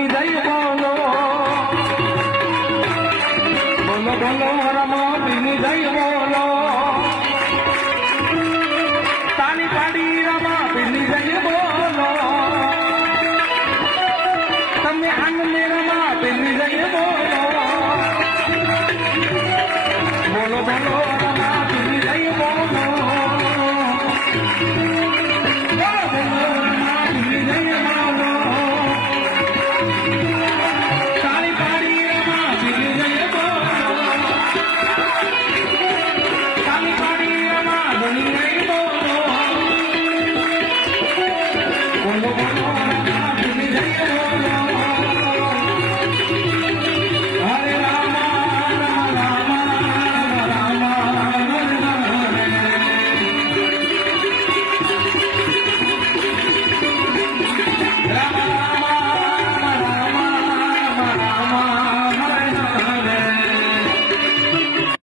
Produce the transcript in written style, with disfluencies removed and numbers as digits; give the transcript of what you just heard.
પીરની જઈ બોલો બોલો બોલો રમા પીરની જઈ બોલો તાલી પાડી રમા પીરની જઈ બોલો તમે આન મેરા